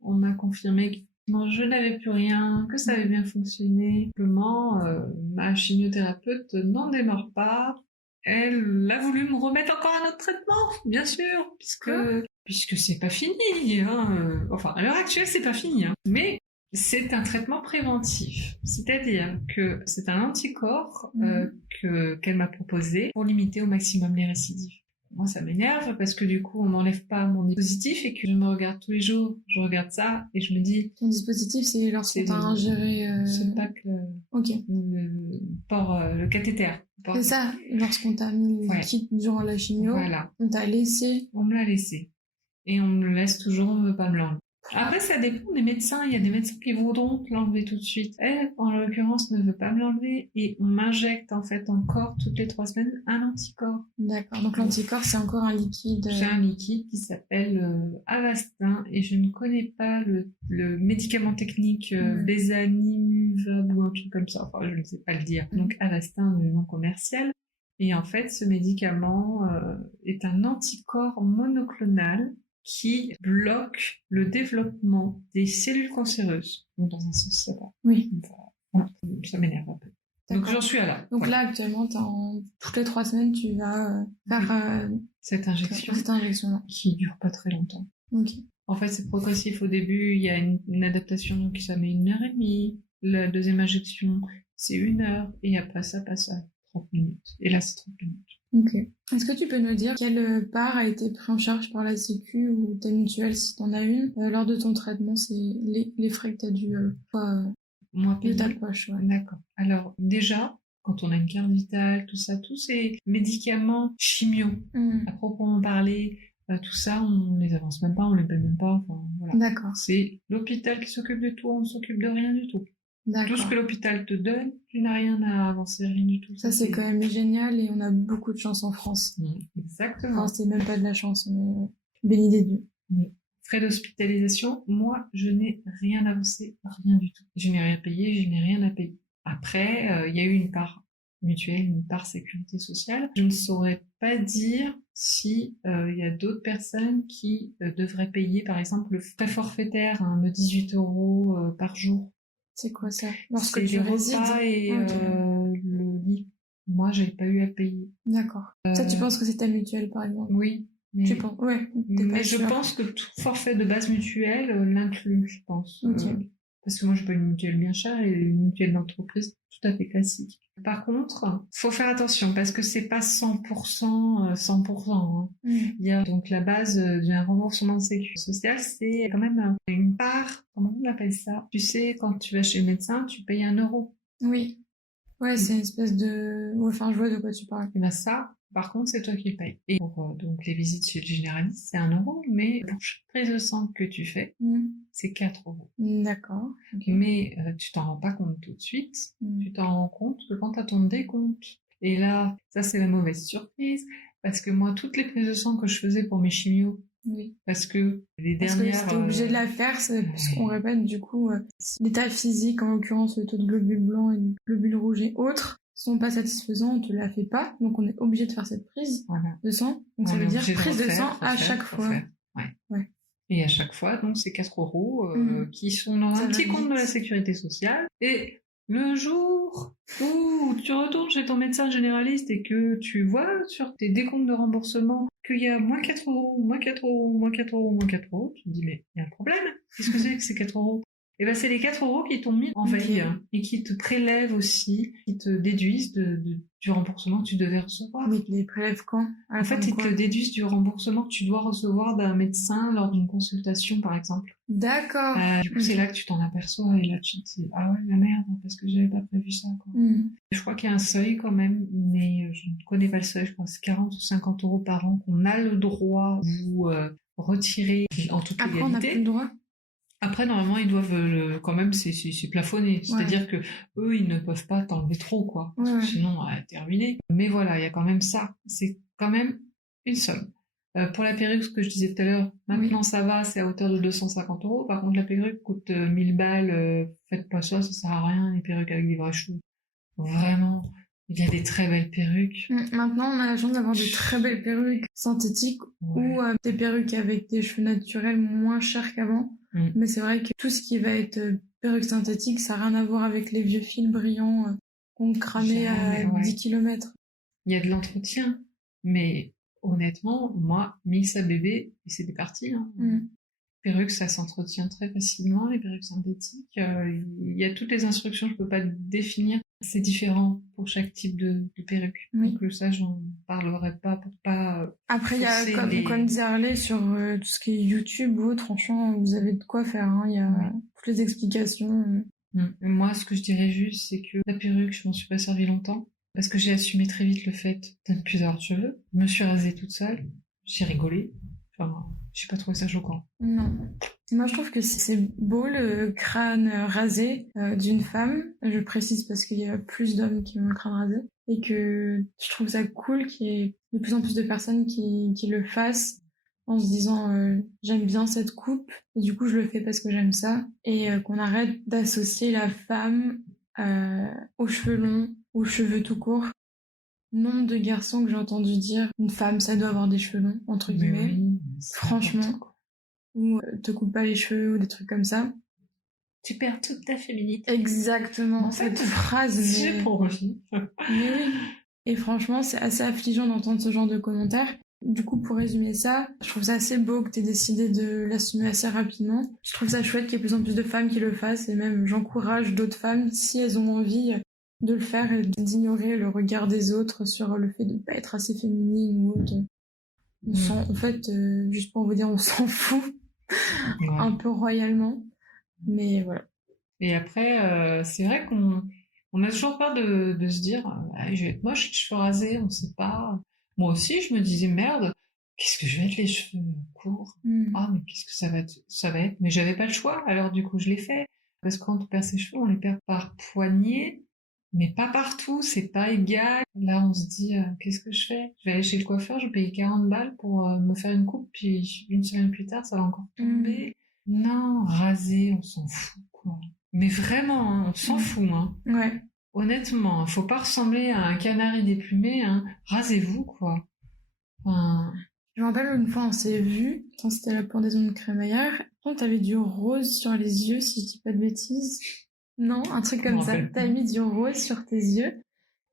On m'a confirmé que je n'avais plus rien, que ça avait bien fonctionné. Simplement, ma chimiothérapeute n'en démord pas. Elle a voulu me remettre encore un autre traitement, bien sûr, puisque c'est pas fini. Hein. Enfin, à l'heure actuelle, c'est pas fini. Hein. Mais c'est un traitement préventif, c'est-à-dire que c'est un anticorps qu'elle m'a proposé pour limiter au maximum les récidives. Moi, ça m'énerve parce que du coup, on m'enlève pas mon dispositif et que je me regarde tous les jours. Je regarde ça et je me dis. Ton dispositif, c'est lorsqu'on t'a ingéré. C'est pas que. Ok. Le cathéter. C'est ça, lorsqu'on t'a mis le liquide durant la chimio, voilà. On t'a laissé. On me l'a laissé. Et on me le laisse toujours, on ne veut pas me l'enlever. Après, ça dépend des médecins. Il y a des médecins qui voudront l'enlever tout de suite. Elle, en l'occurrence, ne veut pas me l'enlever et on m'injecte en fait encore toutes les 3 semaines un anticorps. D'accord. Donc l'anticorps, c'est encore un liquide. C'est un liquide qui s'appelle Avastin et je ne connais pas le médicament technique Bézanimumab ou un truc comme ça. Enfin, je ne sais pas le dire. Donc Avastin, le nom commercial. Et en fait, ce médicament est un anticorps monoclonal qui bloque le développement des cellules cancéreuses. Donc, dans un sens, ça va. Oui. Voilà. Ça m'énerve un peu. Donc, j'en suis à là. Donc là, actuellement, toutes les 3 semaines, tu vas faire cette injection. Cette injection-là. Qui dure pas très longtemps. Ok. En fait, c'est progressif. Au début, il y a une adaptation, donc ça met 1h30. La deuxième injection, c'est 1 heure. Et après, ça passe à 30 minutes. Et là, c'est 30 minutes. Ok. Est-ce que tu peux nous dire quelle part a été prise en charge par la Sécu ou ta mutuelle, si t'en as une, lors de ton traitement? C'est les frais que t'as dû moi payer de ta poche. Ouais. D'accord. Alors, déjà, quand on a une carte vitale, tout ça, tous ces médicaments chimio, à proprement parler, tout ça, on les avance même pas, on les paie même pas. Enfin, voilà. D'accord. C'est l'hôpital qui s'occupe de tout, on ne s'occupe de rien du tout. D'accord. Tout ce que l'hôpital te donne, tu n'as rien à avancer, rien du tout. Ça, c'est quand même génial et on a beaucoup de chance en France. Exactement. Enfin, c'est même pas de la chance, mais béni des dieux. Frais d'hospitalisation, moi, je n'ai rien avancé, rien du tout. Je n'ai rien payé, je n'ai rien à payer. Après, il y a eu une part mutuelle, une part sécurité sociale. Je ne saurais pas dire si y a d'autres personnes qui devraient payer, par exemple, le frais forfaitaire de 18 € par jour. C'est quoi ça? Lorsque tu résides et le lit. Moi, j'ai pas eu à payer. D'accord. Ça, tu penses que c'est ta mutuelle, par exemple? Oui. Mais, tu penses? Ouais. Mais je pense que tout forfait de base mutuelle l'inclut, je pense. Okay. Parce que moi, j'ai pas une mutuelle bien chère et une mutuelle d'entreprise tout à fait classique. Par contre, faut faire attention parce que c'est pas 100%. Hein. Il y a donc la base d'un remboursement de sécurité sociale, c'est quand même une part, comment on appelle ça? Tu sais, quand tu vas chez le médecin, tu payes 1 €. Oui. Ouais, c'est une espèce de... Enfin, je vois de quoi tu parles. Et bien ça, par contre, c'est toi qui le payes. Et pour donc les visites chez le généraliste, c'est 1 €, mais pour chaque prise de sang que tu fais, c'est 4 €. D'accord. Okay. Mais tu t'en rends pas compte tout de suite. Tu t'en rends compte que quand t'as ton décompte. Et là, ça c'est la mauvaise surprise, Parce que moi, toutes les prises de sang que je faisais pour mes chimios, Oui. parce que les Parce que dernières... c'était obligé de la faire, parce qu'on répète, du coup, si l'état physique, en l'occurrence le taux de globules blancs et de globules rouges et autres, sont pas satisfaisants, on te la fait pas, donc on est obligé de faire cette prise Voilà. de sang. Donc On ça est veut dire obligé de prise de refaire, sang à refaire, chaque fois. refaire. Ouais. Ouais. Et à chaque fois, donc, c'est 4 euros qui sont dans Ça un va petit compte vite. de la sécurité sociale. Et le jour où tu retournes chez ton médecin généraliste et que tu vois sur tes décomptes de remboursement qu'il y a moins 4 euros, moins 4 euros, moins 4 euros, moins 4 euros, tu te dis, mais il y a un problème. Qu'est-ce que c'est que ces 4 euros? Et ben, c'est les 4 euros qui t'ont mis en veille et qui te prélèvent aussi, qui te déduisent du remboursement que tu devais recevoir. Mais ils te les prélèvent quand? En fait, ils te le déduisent du remboursement que tu dois recevoir d'un médecin lors d'une consultation, par exemple. D'accord. Du coup, c'est là que tu t'en aperçois et là, tu te dis, ah ouais, la merde, parce que j'avais pas prévu ça, quoi. Je crois qu'il y a un seuil quand même, mais je ne connais pas le seuil. Je crois que c'est 40 ou 50 euros par an qu'on a le droit de vous retirer en toute légalité. Après, on n'a plus le droit. Après, normalement, ils doivent quand même, c'est plafonné. C'est-à-dire que eux, ils ne peuvent pas t'enlever trop, quoi. Parce que sinon, t'es ruiné. Mais voilà, il y a quand même ça. C'est quand même une somme. Pour la perruque, ce que je disais tout à l'heure, maintenant ça va, c'est à hauteur de 250 euros. Par contre, la perruque coûte 1000 balles. Faites pas ça sert à rien, les perruques avec des vrais cheveux. Vraiment, il y a des très belles perruques. Maintenant, on a la chance d'avoir de très belles perruques synthétiques ou des perruques avec des cheveux naturels moins chers qu'avant. Mais c'est vrai que tout ce qui va être perruque synthétique, ça n'a rien à voir avec les vieux fils brillants qu'on cramait à 10 km. Il y a de l'entretien, mais honnêtement, moi, Mixa bébé, et c'était parti. Perruques, ça s'entretient très facilement, les perruques synthétiques. Il y a toutes les instructions, je peux pas définir. C'est différent pour chaque type de perruque. Donc ça, j'en parlerai pas pour pas... Après, il y a, comme disait Harley, sur tout ce qui est YouTube ou autre, franchement, vous avez de quoi faire. Il y a toutes les explications. Moi, ce que je dirais juste, c'est que la perruque, je m'en suis pas servi longtemps. Parce que j'ai assumé très vite le fait de ne plus avoir de cheveux. Je me suis rasée toute seule. J'ai rigolé. Enfin, j'ai pas trouvé ça choquant. Non. Moi, je trouve que c'est beau le crâne rasé d'une femme. Je précise parce qu'il y a plus d'hommes qui ont le crâne rasé. Et que je trouve ça cool qu'il y ait de plus en plus de personnes qui le fassent en se disant j'aime bien cette coupe. Et du coup, je le fais parce que j'aime ça. Et qu'on arrête d'associer la femme aux cheveux longs, aux cheveux tout court. Nombre de garçons que j'ai entendu dire une femme ça doit avoir des cheveux longs entre guillemets, franchement, ou te coupe pas les cheveux ou des trucs comme ça, tu perds toute ta féminité. Exactement, en cette fait, phrase j'ai pour lui. Mais oui. Et franchement c'est assez affligeant d'entendre ce genre de commentaires. Du coup, pour résumer ça, je trouve ça assez beau que tu aies décidé de l'assumer assez rapidement. Je trouve ça chouette qu'il y ait de plus en plus de femmes qui le fassent, et même j'encourage d'autres femmes, si elles ont envie, de le faire et d'ignorer le regard des autres sur le fait de ne pas être assez féminine ou autre. En fait, juste pour vous dire, on s'en fout un peu royalement. Mais voilà. Et après, c'est vrai qu'on a toujours peur de se dire je vais être moche, je cheveux rasés, on sait pas. Moi aussi, je me disais merde, qu'est-ce que je vais être les cheveux courts? Ah, mais qu'est-ce que ça va être? Mais j'avais pas le choix, alors du coup, je l'ai fait. Parce que quand on perd ses cheveux, on les perd par poignée. Mais pas partout, c'est pas égal. Là, on se dit, qu'est-ce que je fais? Je vais aller chez le coiffeur, je vais payer 40 balles pour me faire une coupe, puis une semaine plus tard, ça va encore tomber. Non, raser, on s'en fout, quoi. Mais vraiment, hein, on s'en fout, hein. Ouais. Honnêtement, faut pas ressembler à un canari déplumé, hein. Rasez-vous, quoi. Enfin... Je me rappelle une fois, on s'est vu, quand c'était la pendaison de crémaillère, quand t'avais du rose sur les yeux, si je dis pas de bêtises. Non, un truc comme ça. T'as mis du rose sur tes yeux.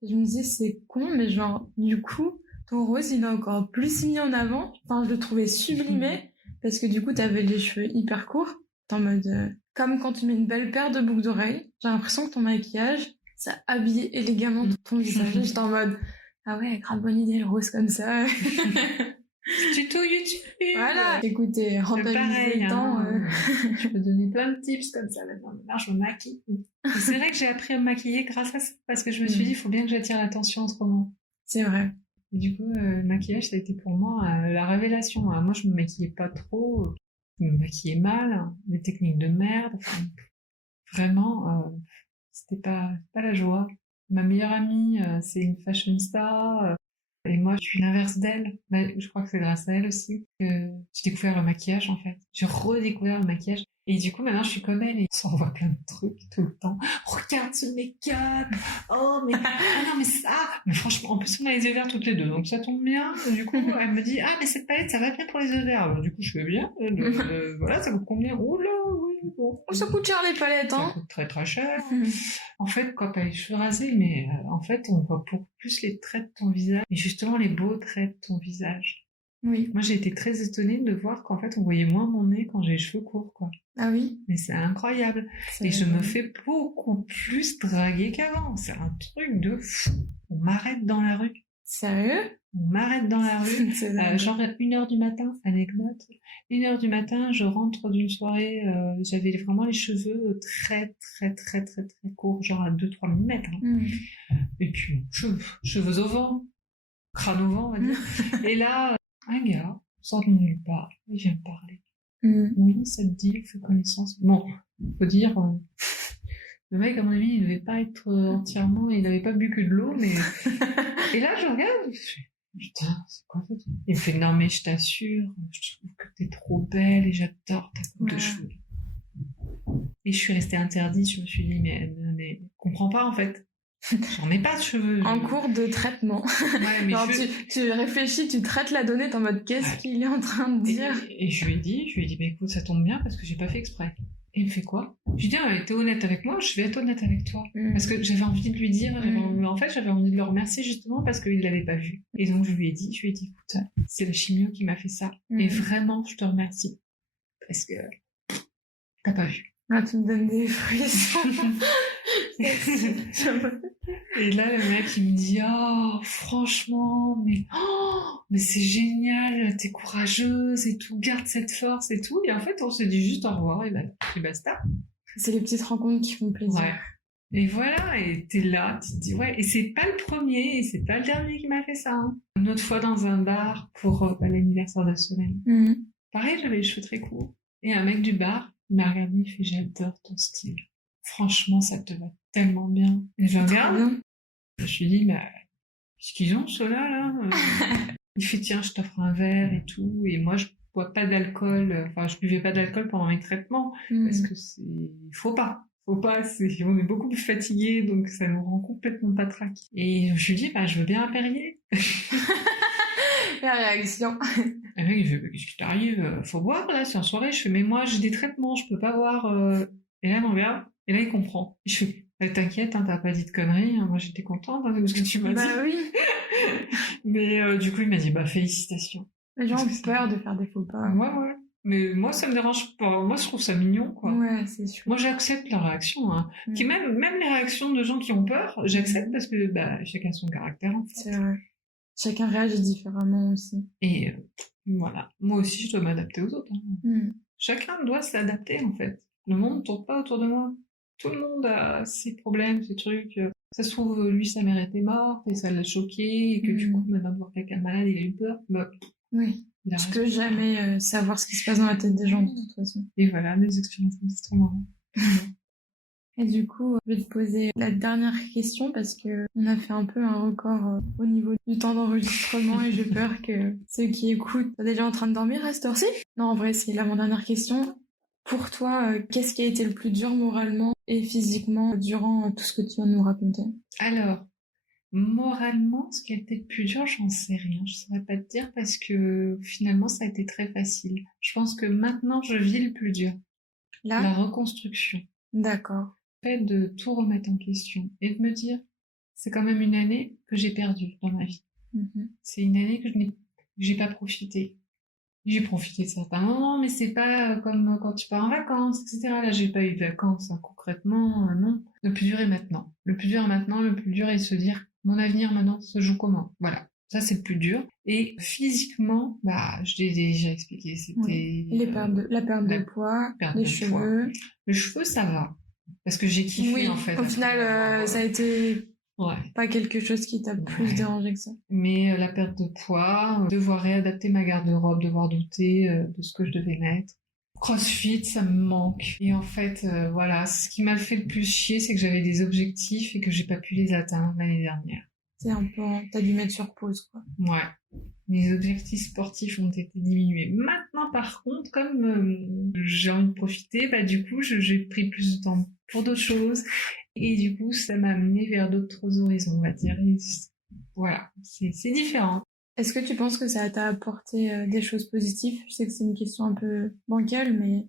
Et je me disais, c'est con, mais genre, du coup, ton rose, il est encore plus mis en avant. Enfin, je le trouvais sublimé, parce que du coup, t'avais les cheveux hyper courts. T'es en mode, comme quand tu mets une belle paire de boucles d'oreilles. J'ai l'impression que ton maquillage, ça habillait élégamment ton visage. J'étais en mode, ah ouais, grave bonne idée, le rose comme ça. Tuto YouTube. Voilà. Écoutez, rentabiliser le temps. Je peux donner plein de tips comme ça. Maintenant, je me maquille. C'est vrai que j'ai appris à me maquiller grâce à ça, parce que je me suis dit, il faut bien que j'attire l'attention autrement. C'est vrai. Et du coup, le maquillage, ça a été pour moi la révélation. Moi, je me maquillais pas trop. Je me maquillais mal. Des techniques de merde. Enfin, vraiment, c'était pas la joie. Ma meilleure amie, c'est une fashion star. Et moi, je suis l'inverse d'elle. Je crois que c'est grâce à elle aussi que j'ai découvert le maquillage, en fait. J'ai redécouvert le maquillage. Et du coup, maintenant, je suis comme elle et on s'envoie plein de trucs tout le temps. Regarde ce make-up. Oh, mais, ah non, mais ça. Mais franchement, en plus, on a les yeux verts toutes les deux. Donc, ça tombe bien. Du coup, elle me dit, ah, mais cette palette, ça va bien pour les yeux verts. Alors, du coup, je fais bien. Voilà, ça coûte combien? Oh là, oui, bon. Ça coûte cher les palettes, hein. Ça coûte très, très cher. En fait, quand t'as les cheveux rasés, mais en fait, on voit beaucoup plus les traits de ton visage. Et justement, les beaux traits de ton visage. Oui. Moi, j'ai été très étonnée de voir qu'en fait, on voyait moins mon nez quand j'ai les cheveux courts, quoi. Ah oui. Mais c'est incroyable. Et je me fais beaucoup plus draguer qu'avant. C'est un truc de fou. On m'arrête dans la rue. Sérieux? On m'arrête dans la rue. Genre 1h du matin, anecdote. 1h du matin, je rentre d'une soirée, j'avais vraiment les cheveux très, très, très, très, très courts, genre à 2-3 mm. Hein. Et puis, cheveux au vent, crâne au vent, on va dire. Et là, un gars sort de nulle part, il vient me parler. Oui, ça te dit, on fait connaissance. Bon, faut dire, le mec, à mon avis, il devait pas être entièrement, il n'avait pas bu que de l'eau, mais... Et là, je regarde, je fais, putain, c'est quoi ça? Il me fait, non, mais je t'assure, je trouve que t'es trop belle et j'adore ta coupe de cheveux. Et je suis restée interdite, je me suis dit, mais comprends pas, en fait. J'en ai pas de cheveux. En cours de traitement. Ouais, mais genre, tu réfléchis, tu traites la donnée, t'es en mode qu'est-ce qu'il est en train de dire? Et je lui ai dit, bah écoute, ça tombe bien parce que j'ai pas fait exprès. Et il me fait quoi? Je lui ai dit, ah, t'es honnête avec moi, je vais être honnête avec toi. Parce que j'avais envie de lui dire, en fait, j'avais envie de le remercier justement parce qu'il l'avait pas vu. Et donc, je lui ai dit, écoute, c'est le chimio qui m'a fait ça. Et vraiment, je te remercie. Parce que t'as pas vu. Ah, tu me donnes des frissons. Et là, le mec, il me dit, oh, franchement, mais c'est génial, t'es courageuse et tout, garde cette force et tout. Et en fait, on se dit juste au revoir et basta. C'est les petites rencontres qui font plaisir. Ouais. Et voilà, et t'es là, tu te dis, ouais, et c'est pas le premier, et c'est pas le dernier qui m'a fait ça. Hein. Une autre fois dans un bar pour l'anniversaire de Solène. Pareil, j'avais les cheveux très courts. Et un mec du bar, il m'a regardé, il fait, j'adore ton style. Franchement, ça te va tellement bien. Et je regarde, je me suis dit, qu'est-ce qu'ils ont, ceux-là, là Il fait, tiens, je t'offre un verre et tout. Et moi, je bois pas d'alcool. Enfin, je buvais pas d'alcool pendant mes traitements. Parce que faut pas. On est beaucoup plus fatigués, donc ça nous rend complètement patraque. Et je lui dis, je veux bien un Perrier. La réaction. Et le mec, il fait, qu'est-ce qui t'arrive? Faut boire, là, c'est en soirée. Je fais, mais moi, j'ai des traitements, je peux pas boire. Et là, il me regarde. Et là, il comprend. Et je fais, t'inquiète, hein, t'as pas dit de conneries. Hein, moi, j'étais contente de ce que tu m'as dit. Bah oui. Mais du coup, il m'a dit, félicitations. Les gens ont peur de faire des faux pas. Ouais. Mais moi, ça me dérange pas. Moi, je trouve ça mignon, quoi. Ouais, c'est sûr. Moi, j'accepte leur réaction. Hein. Même les réactions de gens qui ont peur, j'accepte parce que chacun son caractère, en fait. C'est vrai. Chacun réagit différemment aussi. Et voilà. Moi aussi, je dois m'adapter aux autres. Hein. Chacun doit s'adapter, en fait. Le monde ne tourne pas autour de moi. Tout le monde a ses problèmes, ses trucs. Ça se trouve, lui, sa mère était morte et ça l'a choqué et que du coup, maintenant, de voir quelqu'un de malade, il a eu peur. Oui. Tu peux jamais savoir ce qui se passe dans la tête des gens, de toute façon. Et voilà, des expériences trop marrantes. Et du coup, je vais te poser la dernière question parce que on a fait un peu un record au niveau du temps d'enregistrement et j'ai peur que ceux qui écoutent soient déjà en train de dormir à cette heure-ci. Non, en vrai, c'est l'avant-dernière question. Pour toi, qu'est-ce qui a été le plus dur moralement et physiquement durant tout ce que tu viens de nous raconter? Alors, moralement, ce qui a été le plus dur, j'en sais rien. Je saurais pas te dire parce que finalement, ça a été très facile. Je pense que maintenant, je vis le plus dur. Là? La reconstruction. D'accord. Le fait de tout remettre en question et de me dire, c'est quand même une année que j'ai perdue dans ma vie. C'est une année que j'ai pas profité. J'ai profité de certains moments, mais c'est pas comme quand tu pars en vacances, etc. Là, j'ai pas eu de vacances, hein, concrètement, non. Le plus dur est maintenant. Le plus dur est de se dire, mon avenir maintenant se joue comment? Voilà. Ça, c'est le plus dur. Et physiquement, je l'ai déjà expliqué, c'était... La perte de poids, les cheveux... Le cheveu, ça va. Parce que j'ai kiffé, en fait. Au final, ça a été... Ouais. Pas quelque chose qui t'a plus dérangé que ça. Mais la perte de poids, devoir réadapter ma garde-robe, devoir douter de ce que je devais mettre. CrossFit, ça me manque. Et en fait, voilà, ce qui m'a fait le plus chier, c'est que j'avais des objectifs et que j'ai pas pu les atteindre l'année dernière. t'as dû mettre sur pause, quoi. Ouais. Mes objectifs sportifs ont été diminués. Maintenant, par contre, comme j'ai envie de profiter, bah, du coup, j'ai pris plus de temps pour d'autres choses. Et du coup, ça m'a amené vers d'autres horizons, on va dire. Et voilà, c'est différent. Est-ce que tu penses que ça t'a apporté des choses positives? Je sais que c'est une question un peu bancale, mais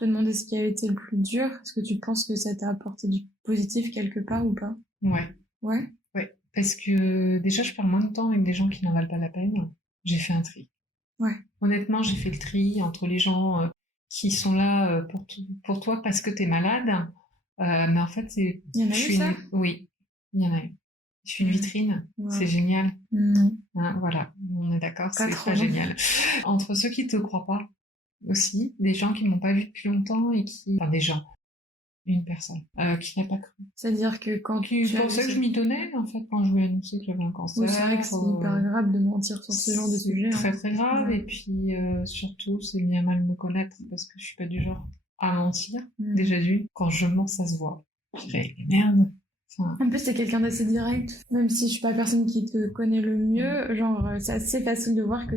je te demandais ce qui a été le plus dur. Est-ce que tu penses que ça t'a apporté du positif quelque part ou pas? Ouais. Ouais. Ouais. Parce que déjà, je perds moins de temps avec des gens qui n'en valent pas la peine. J'ai fait un tri. Ouais. Honnêtement, j'ai fait le tri entre les gens qui sont là pour toi parce que t'es malade. Mais en fait, c'est... Il y en a eu ça? Oui, il y en a eu. Je suis une vitrine, c'est génial. Non. Hein, voilà, on est d'accord, Pas c'est trop. pas génial. Entre ceux qui te croient pas aussi, des gens qui m'ont pas vu depuis longtemps et qui... Enfin, des gens, une personne qui n'a pas cru. C'est-à-dire que quand Qui pensait que je m'y tenais, en fait, quand je lui ai annoncé que j'avais un cancer. Oui, c'est vrai que c'est hyper grave de mentir sur ce genre de sujet. Très très grave, et puis surtout, c'est bien mal me connaître parce que je suis pas du genre à mentir. Déjà d'une, quand je mens, ça se voit. Je dirais, merde. Enfin... En plus, t'es quelqu'un d'assez direct, même si je suis pas la personne qui te connaît le mieux. Genre, c'est assez facile de voir que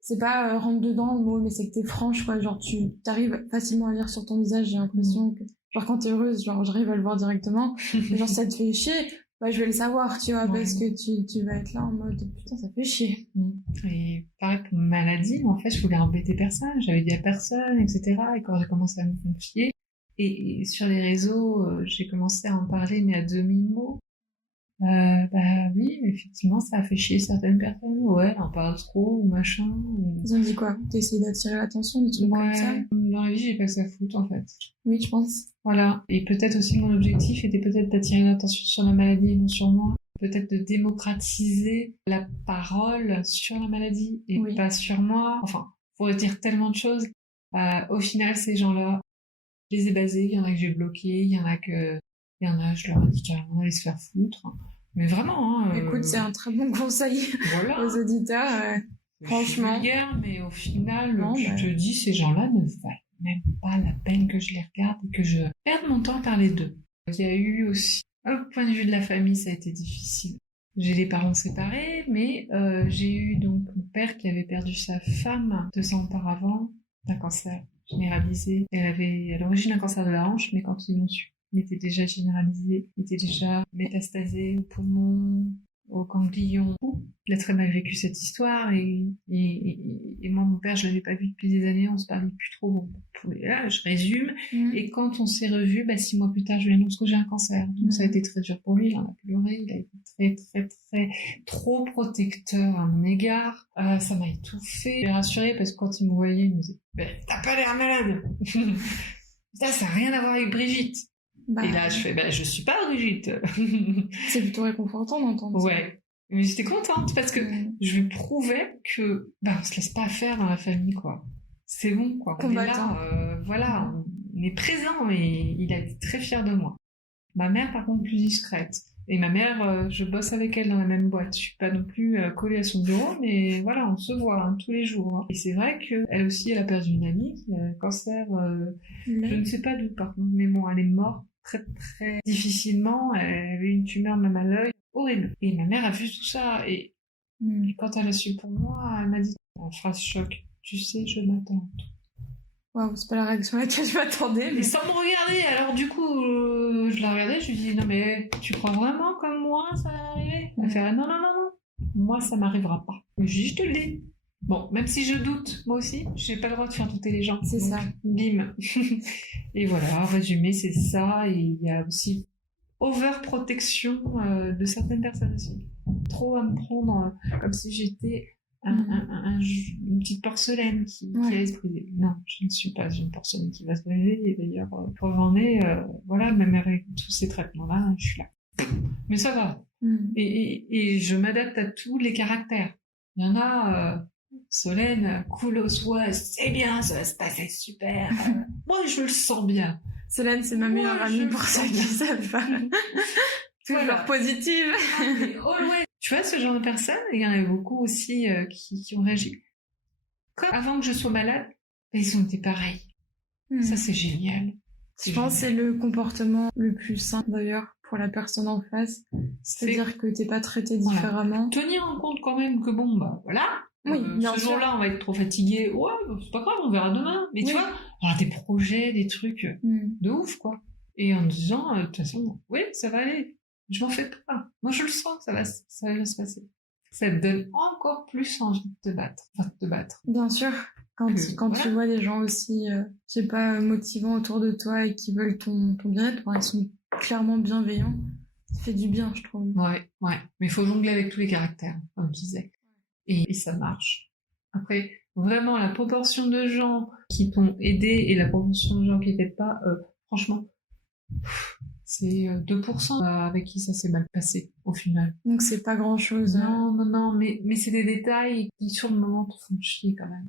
c'est pas rentre dedans le mot, mais c'est que t'es franche, quoi. Genre, tu t'arrives facilement à lire sur ton visage, j'ai l'impression que, genre, quand t'es heureuse, genre, j'arrive à le voir directement. Mais genre, ça te fait chier, bah, je vais le savoir, tu vois, parce que tu vas être là en mode, putain, ça fait chier. Et pareil pour ma maladie, en fait, je voulais embêter personne, j'avais dit à personne, etc. Et quand j'ai commencé à me confier, et sur les réseaux, j'ai commencé à en parler, mais à demi-mot. Bah oui, effectivement, ça a fait chier certaines personnes. Ouais, on parle trop, ou machin. Ou... Ils ont dit quoi? T'essayes d'attirer l'attention, des trucs comme ça? Dans la vie, j'ai pas que ça à foutre, en fait. Oui, je pense. Voilà. Et peut-être aussi mon objectif était peut-être d'attirer l'attention sur la maladie et non sur moi. Peut-être de démocratiser la parole sur la maladie et pas sur moi. Enfin, pour dire tellement de choses. Au final, ces gens-là, je les ai basés. Il y en a que j'ai bloqués, il y en a, je leur ai dit carrément d'aller se faire foutre. Mais vraiment, hein. Écoute, c'est un très bon conseil aux auditeurs. Franchement. C'est vulgaire, mais au final, je te dis, ces gens-là ne valent même pas la peine que je les regarde et que je perde mon temps à parler d'eux. Il y a eu aussi, au point de vue de la famille, ça a été difficile. J'ai les parents séparés, mais j'ai eu donc mon père qui avait perdu sa femme 2 ans auparavant d'un cancer généralisé. Elle avait à l'origine un cancer de la hanche, mais quand ils l'ont su, il était déjà généralisé, il était déjà métastasé au poumon, au ganglion. Il a très mal vécu cette histoire et moi, mon père, je l'avais pas vu depuis des années, on se parlait plus trop. Bon, là, je résume. Et quand on s'est revus, 6 mois plus tard, je lui annonce que j'ai un cancer. Donc ça a été très dur pour lui, il en a pleuré, il a été très, très, très trop protecteur à mon égard. Ça m'a étouffée. Je l'ai rassurée parce que quand il me voyait, il me disait, t'as pas l'air malade. Ça n'a rien à voir avec Brigitte. Et là, je fais, je suis pas Brigitte. C'est plutôt réconfortant d'entendre. Ouais. Mais j'étais contente parce que je lui prouvais que, on se laisse pas faire dans la famille, quoi. C'est bon, quoi. On est là, voilà, on est présent et il a été très fier de moi. Ma mère, par contre, plus discrète. Et ma mère, je bosse avec elle dans la même boîte. Je suis pas non plus collée à son bureau, mais voilà, on se voit tous les jours. Et c'est vrai qu'elle aussi, elle a perdu une amie qui a un cancer, je ne sais pas d'où, par contre, mais bon, elle est morte très très difficilement, elle avait une tumeur même à l'œil, horrible. Et ma mère a vu tout ça, et quand elle a su pour moi, elle m'a dit, en phrase choc, tu sais, je m'attends. Waouh, c'est pas la réaction à laquelle je m'attendais. Mais sans me regarder, alors du coup, je la regardais, je lui dis, non mais, tu crois vraiment comme moi, ça va arriver? Elle fait, non, moi ça m'arrivera pas. Je lui dis, je te le dis. Bon, même si je doute, moi aussi, j'ai pas le droit de faire douter les gens. C'est ça. Bim. Et voilà, en résumé, c'est ça. Et il y a aussi overprotection de certaines personnes aussi. Trop à me prendre comme si j'étais une petite porcelaine qui allait se briser. Non, je ne suis pas une porcelaine qui va se briser. Et d'ailleurs, preuve en est, voilà, même avec tous ces traitements-là, je suis là. Mais ça va. Et je m'adapte à tous les caractères. Il y en a... Solène, cool aux soies, c'est bien, ça va se passer super. Moi, je le sens bien. Solène, c'est ma meilleure amie pour ceux qui savent pas. Toujours positive. Tu vois, ce genre de personnes, il y en avait beaucoup aussi qui ont réagi. Comme avant que je sois malade, ils ont été pareils. Ça, c'est génial. Je pense que c'est le comportement le plus sain d'ailleurs pour la personne en face. C'est C'est-à-dire que t'es pas traité Voilà. différemment. tenir en compte quand même que bon, bah voilà. Oui, bien ce sûr. jour-là, on va être trop fatigué. Ouais, bah, c'est pas grave, on verra demain. Mais Oui. tu vois, avoir des projets, des trucs Mm. de ouf, quoi. Et en disant, de toute façon, oui, ça va aller. Je m'en fais pas. Moi, je le sens, ça va bien se passer. Ça te donne encore plus envie de te battre. Enfin, de te battre. Bien sûr. Quand Voilà. tu vois des gens aussi, je sais pas, motivants autour de toi et qui veulent ton bien-être, ils sont clairement bienveillants. Ça fait du bien, je trouve. Ouais. Mais il faut jongler avec tous les caractères, comme je disais. Et ça marche. Après, vraiment, la proportion de gens qui t'ont aidé et la proportion de gens qui t'aident pas, franchement, c'est 2% avec qui ça s'est mal passé, au final. Donc c'est pas grand-chose. Non, mais c'est des détails qui, sur le moment, te font chier quand même.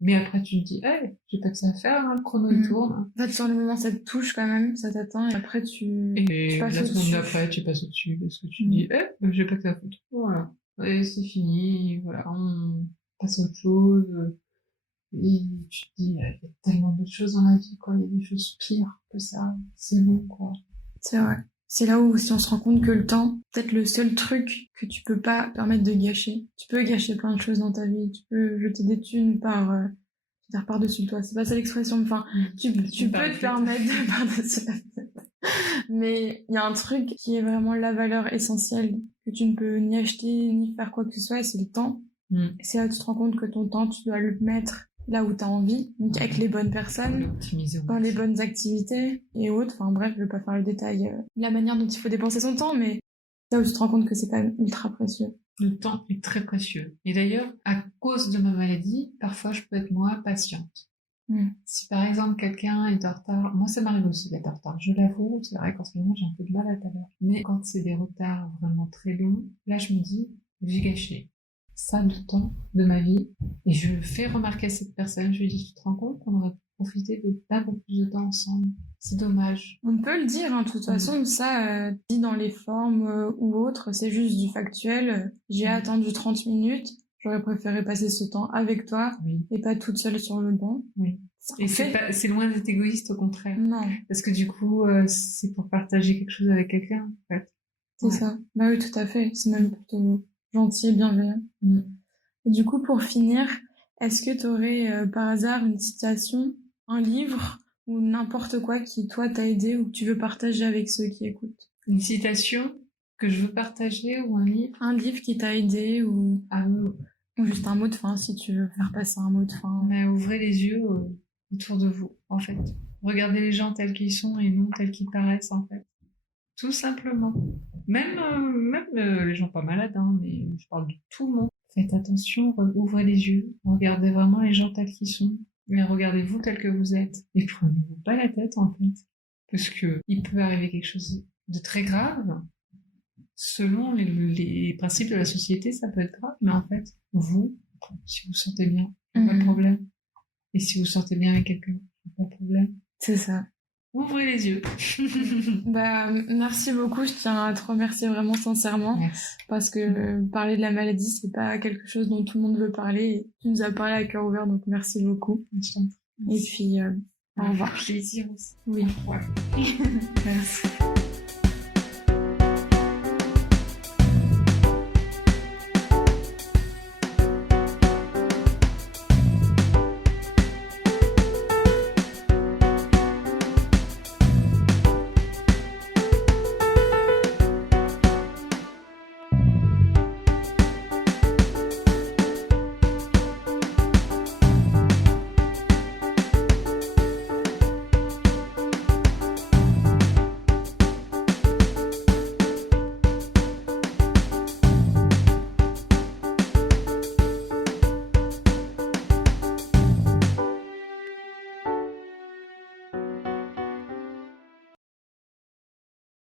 Mais après, tu te dis, hey, j'ai pas que ça à faire, hein, le chrono, il tourne. En fait, sur le moment, ça te touche quand même, ça t'atteint, et après, Et tu passes la au-dessus. seconde d'après, tu passes au-dessus parce que tu te dis, j'ai pas que ça à foutre. Voilà. Et c'est fini, voilà, on passe à autre chose. Et tu te dis, il y a tellement d'autres choses dans la vie, quoi. Il y a des choses pires que ça. C'est long, quoi. C'est vrai. C'est là où si on se rend compte que le temps, peut-être le seul truc que tu peux pas permettre de gâcher. Tu peux gâcher plein de choses dans ta vie. Tu peux jeter des thunes par-dessus toi. C'est pas ça l'expression. Enfin, tu peux te permettre de par-dessus la tête. Mais il y a un truc qui est vraiment la valeur essentielle que tu ne peux ni acheter ni faire quoi que ce soit, c'est le temps. C'est là que tu te rends compte que ton temps, tu dois le mettre là où tu as envie, donc avec les bonnes personnes, dans les bonnes activités et autres. Enfin bref, je vais pas faire le détail, la manière dont il faut dépenser son temps, mais là où tu te rends compte que c'est quand même ultra précieux. Le temps est très précieux. Et d'ailleurs, à cause de ma maladie, parfois je peux être moins patiente. Si par exemple quelqu'un est en retard, moi ça m'arrive aussi d'être en retard, je l'avoue, c'est vrai qu'en ce moment j'ai un peu de mal à l'heure. Mais quand c'est des retards vraiment très longs, là je me dis, j'ai gâché ça de temps de ma vie et je fais remarquer à cette personne, je lui dis, tu te rends compte qu'on aurait pu profiter de un peu plus de temps ensemble, c'est dommage. On peut le dire, hein, de toute façon, ça, dit dans les formes ou autres, c'est juste du factuel. J'ai attendu 30 minutes, j'aurais préféré passer ce temps avec toi et pas toute seule sur le banc. Oui. Et c'est loin d'être égoïste, au contraire. Non. Parce que du coup, c'est pour partager quelque chose avec quelqu'un, en fait. C'est ça. Bah oui, tout à fait. C'est même plutôt gentil et bienveillant. Et du coup, pour finir, est-ce que tu aurais par hasard une citation, un livre ou n'importe quoi qui, toi, t'a aidé ou que tu veux partager avec ceux qui écoutent? Une citation que je veux partager ou un livre? Un livre qui t'a aidé ou juste un mot de fin, si tu veux faire passer un mot de fin. Mais ouvrez les yeux autour de vous, en fait. Regardez les gens tels qu'ils sont et non tels qu'ils paraissent, en fait. Tout simplement. Même les gens pas malades, hein, mais je parle de tout le monde. Faites attention, ouvrez les yeux, regardez vraiment les gens tels qu'ils sont, mais regardez-vous tel que vous êtes. Et prenez-vous pas la tête, en fait. Parce que il peut arriver quelque chose de très grave. Selon les principes de la société, ça peut être grave, mais en fait, vous, si vous vous sentez bien, pas de problème. Et si vous vous sentez bien avec quelqu'un, pas de problème. C'est ça. Ouvrez les yeux. Bah, merci beaucoup. Je tiens à te remercier vraiment sincèrement. Merci. Parce que parler de la maladie, c'est pas quelque chose dont tout le monde veut parler. Et tu nous as parlé à cœur ouvert, donc merci beaucoup. Et puis, au revoir. Plaisir aussi. Oui. Ouais. Merci.